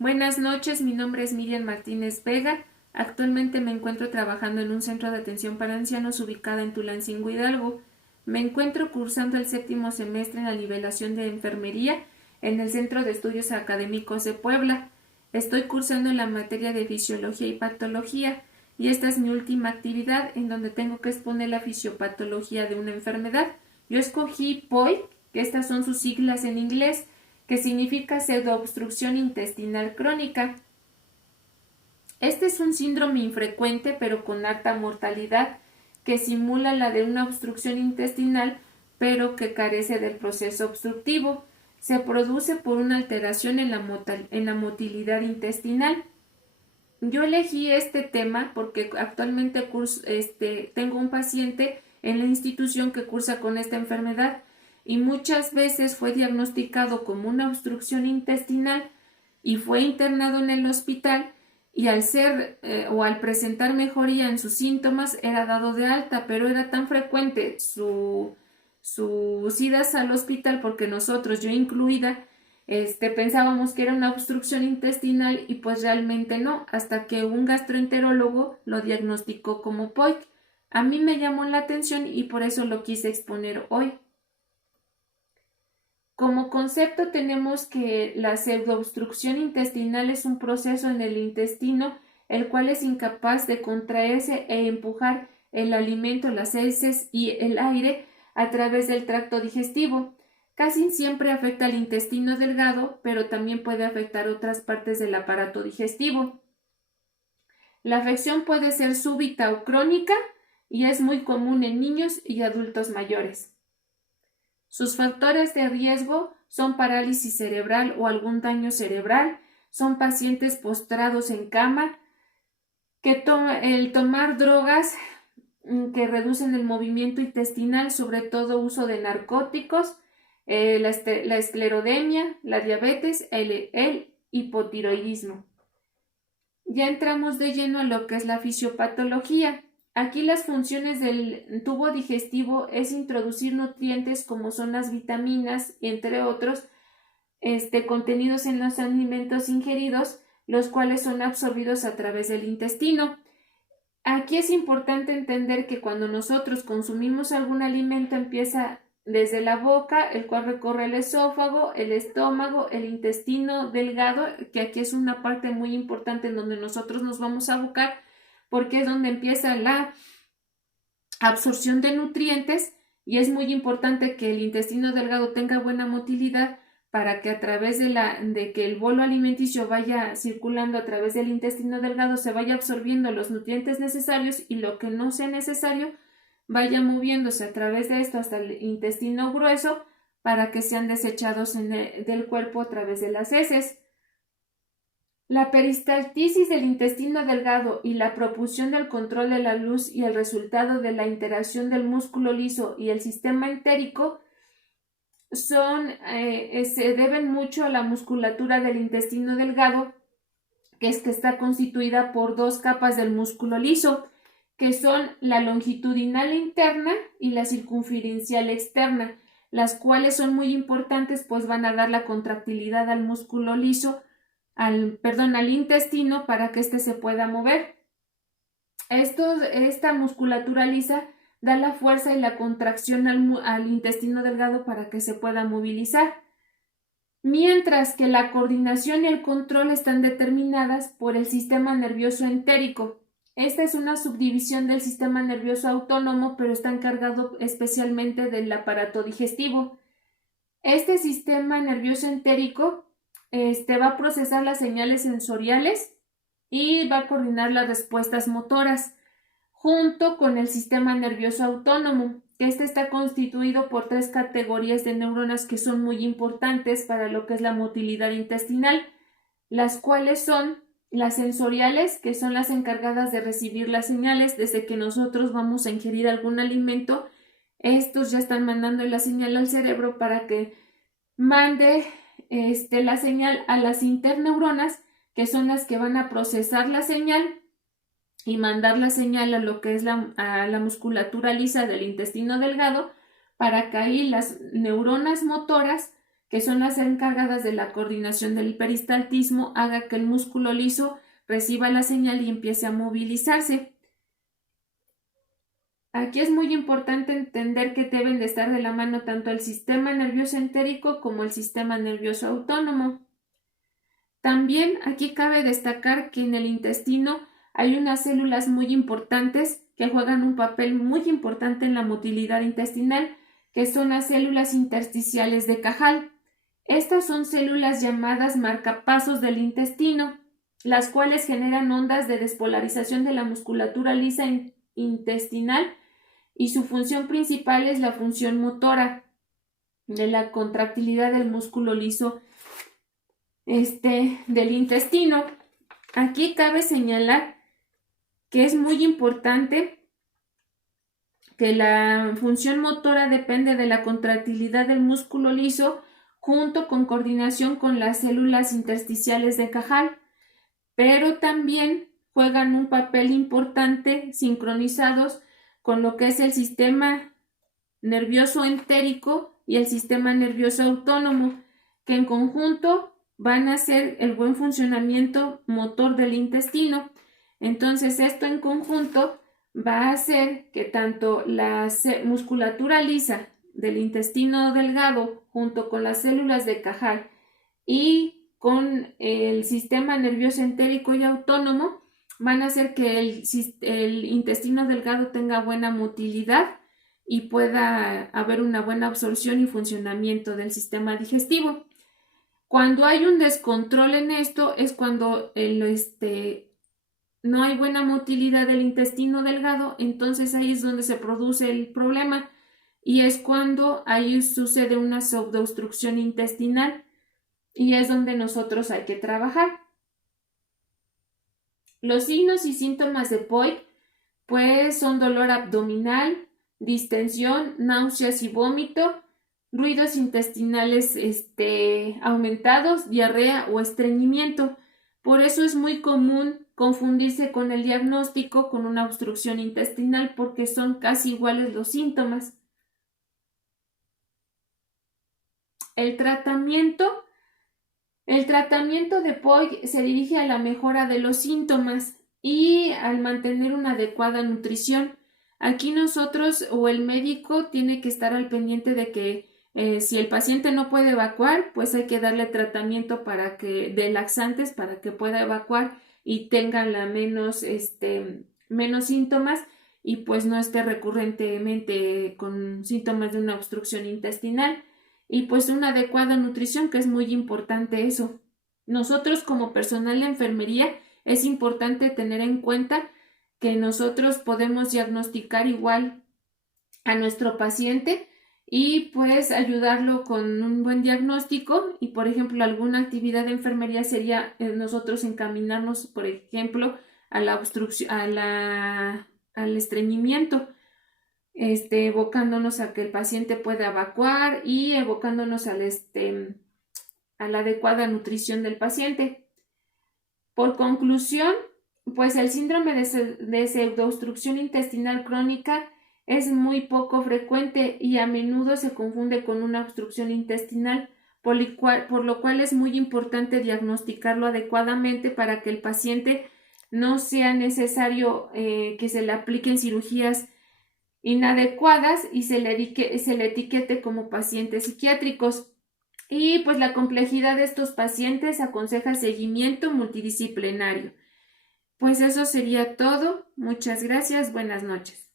Buenas noches, mi nombre es Miriam Martínez Vega. Actualmente me encuentro trabajando en un centro de atención para ancianos ubicada en Tulancingo, Hidalgo. Me encuentro cursando el séptimo semestre en la nivelación de enfermería en el Centro de Estudios Académicos de Puebla. Estoy cursando en la materia de fisiología y patología y esta es mi última actividad en donde tengo que exponer la fisiopatología de una enfermedad. Yo escogí POI, que estas son sus siglas en inglés, que significa pseudoobstrucción intestinal crónica. Este es un síndrome infrecuente pero con alta mortalidad que simula la de una obstrucción intestinal pero que carece del proceso obstructivo. Se produce por una alteración en la motilidad intestinal. Yo elegí este tema porque actualmente tengo un paciente en la institución que cursa con esta enfermedad y muchas veces fue diagnosticado como una obstrucción intestinal y fue internado en el hospital y al presentar mejoría en sus síntomas era dado de alta, pero era tan frecuente sus idas al hospital porque nosotros, yo incluida, pensábamos que era una obstrucción intestinal y pues realmente no, hasta que un gastroenterólogo lo diagnosticó como POIC. A mí me llamó la atención y por eso lo quise exponer hoy. Como concepto tenemos que la pseudoobstrucción intestinal es un proceso en el intestino el cual es incapaz de contraerse e empujar el alimento, las heces y el aire a través del tracto digestivo. Casi siempre afecta al intestino delgado, pero también puede afectar otras partes del aparato digestivo. La afección puede ser súbita o crónica y es muy común en niños y adultos mayores. Sus factores de riesgo son parálisis cerebral o algún daño cerebral, son pacientes postrados en cama, el tomar drogas que reducen el movimiento intestinal, sobre todo uso de narcóticos, la esclerodemia, la diabetes, el hipotiroidismo. Ya entramos de lleno a lo que es la fisiopatología. Aquí las funciones del tubo digestivo es introducir nutrientes como son las vitaminas, entre otros, contenidos en los alimentos ingeridos, los cuales son absorbidos a través del intestino. Aquí es importante entender que cuando nosotros consumimos algún alimento empieza desde la boca, el cual recorre el esófago, el estómago, el intestino delgado, que aquí es una parte muy importante en donde nosotros nos vamos a abocar, porque es donde empieza la absorción de nutrientes y es muy importante que el intestino delgado tenga buena motilidad para que a través de que el bolo alimenticio vaya circulando a través del intestino delgado se vaya absorbiendo los nutrientes necesarios y lo que no sea necesario vaya moviéndose a través de esto hasta el intestino grueso para que sean desechados del cuerpo a través de las heces. La peristaltisis del intestino delgado y la propulsión del control de la luz y el resultado de la interacción del músculo liso y el sistema entérico se deben mucho a la musculatura del intestino delgado, que está constituida por dos capas del músculo liso, que son la longitudinal interna y la circunferencial externa, las cuales son muy importantes pues van a dar la contractilidad al músculo liso, al intestino para que éste se pueda mover. Esta musculatura lisa da la fuerza y la contracción al intestino delgado para que se pueda movilizar, mientras que la coordinación y el control están determinadas por el sistema nervioso entérico. Esta es una subdivisión del sistema nervioso autónomo, pero está encargado especialmente del aparato digestivo. Este sistema nervioso entérico va a procesar las señales sensoriales y va a coordinar las respuestas motoras, junto con el sistema nervioso autónomo, que está constituido por tres categorías de neuronas que son muy importantes para lo que es la motilidad intestinal, las cuales son las sensoriales, que son las encargadas de recibir las señales desde que nosotros vamos a ingerir algún alimento. Estos ya están mandando la señal al cerebro para que mande la señal a las interneuronas, que son las que van a procesar la señal y mandar la señal a lo que es a la musculatura lisa del intestino delgado para que ahí las neuronas motoras que son las encargadas de la coordinación del peristaltismo, haga que el músculo liso reciba la señal y empiece a movilizarse. Aquí es muy importante entender que deben de estar de la mano tanto el sistema nervioso entérico como el sistema nervioso autónomo. También aquí cabe destacar que en el intestino hay unas células muy importantes que juegan un papel muy importante en la motilidad intestinal, que son las células intersticiales de Cajal. Estas son células llamadas marcapasos del intestino, las cuales generan ondas de despolarización de la musculatura lisa intestinal, y su función principal es la función motora de la contractilidad del músculo liso del intestino. Aquí cabe señalar que es muy importante que la función motora depende de la contractilidad del músculo liso junto con coordinación con las células intersticiales de Cajal, pero también juegan un papel importante sincronizados con lo que es el sistema nervioso entérico y el sistema nervioso autónomo, que en conjunto van a hacer el buen funcionamiento motor del intestino. Entonces, esto en conjunto va a hacer que tanto la musculatura lisa del intestino delgado junto con las células de Cajal y con el sistema nervioso entérico y autónomo van a hacer que el intestino delgado tenga buena motilidad y pueda haber una buena absorción y funcionamiento del sistema digestivo. Cuando hay un descontrol en esto es cuando no hay buena motilidad del intestino delgado, entonces ahí es donde se produce el problema y es cuando ahí sucede una pseudoobstrucción intestinal y es donde nosotros hay que trabajar. Los signos y síntomas de POIC pues son dolor abdominal, distensión, náuseas y vómito, ruidos intestinales aumentados, diarrea o estreñimiento. Por eso es muy común confundirse con el diagnóstico con una obstrucción intestinal porque son casi iguales los síntomas. El tratamiento de POIC se dirige a la mejora de los síntomas y al mantener una adecuada nutrición. Aquí nosotros o el médico tiene que estar al pendiente de que si el paciente no puede evacuar, pues hay que darle tratamiento de laxantes para que pueda evacuar y tenga menos síntomas y pues no esté recurrentemente con síntomas de una obstrucción intestinal. Y pues una adecuada nutrición, que es muy importante eso. Nosotros como personal de enfermería es importante tener en cuenta que nosotros podemos diagnosticar igual a nuestro paciente y pues ayudarlo con un buen diagnóstico y por ejemplo alguna actividad de enfermería sería nosotros encaminarnos por ejemplo a la obstrucción, al estreñimiento, evocándonos a que el paciente pueda evacuar y evocándonos a la adecuada nutrición del paciente. Por conclusión, pues el síndrome de pseudoobstrucción intestinal crónica es muy poco frecuente y a menudo se confunde con una obstrucción intestinal, por lo cual es muy importante diagnosticarlo adecuadamente para que el paciente no sea necesario que se le apliquen cirugías inadecuadas y se le etiquete como pacientes psiquiátricos. Y pues la complejidad de estos pacientes aconseja seguimiento multidisciplinario. Pues eso sería todo. Muchas gracias. Buenas noches.